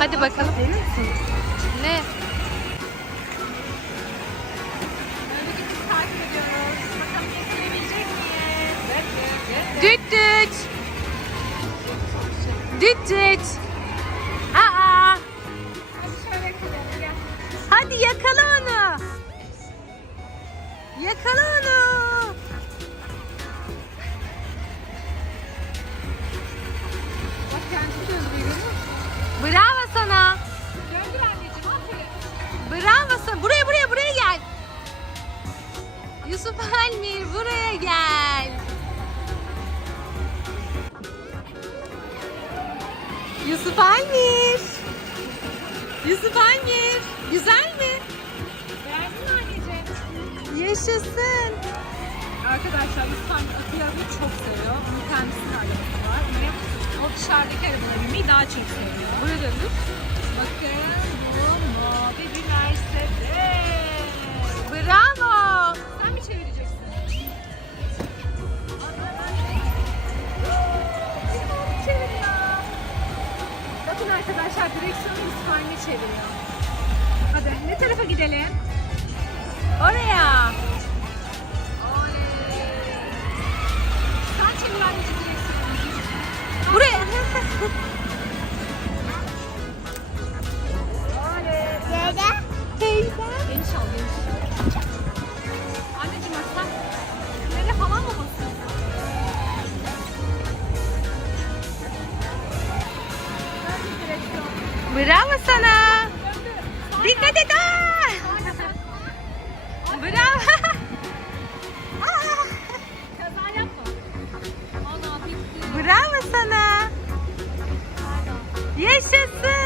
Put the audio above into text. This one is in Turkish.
Hadi bakalım. Ne? Düt düt. Düt düt. Aa. Hadi şöyle yakalayalım gel. Hadi yakala onu. Yakala onu. Yusuf Almir buraya gel. Yusuf Almir. Yusuf Almir. Güzel mi? Beğendin mi anneciğim? Yaşasın. Arkadaşlar İsmail akıllı arabayı çok seviyor. Onun kendisinin arabası var. Umarım o dışarıdaki arabaya binmeyi daha çok seviyor. Buraya döndür. Bakın arkadaşlar direksiyonu İsmail'e çeviriyor. Hadi ne tarafa gidelim? Oraya. Oley. Sen çevir anneciğim direksiyonu. Buraya. Bravo sana. Dikkat et. Bravo. Bravo sana. Yaşasın.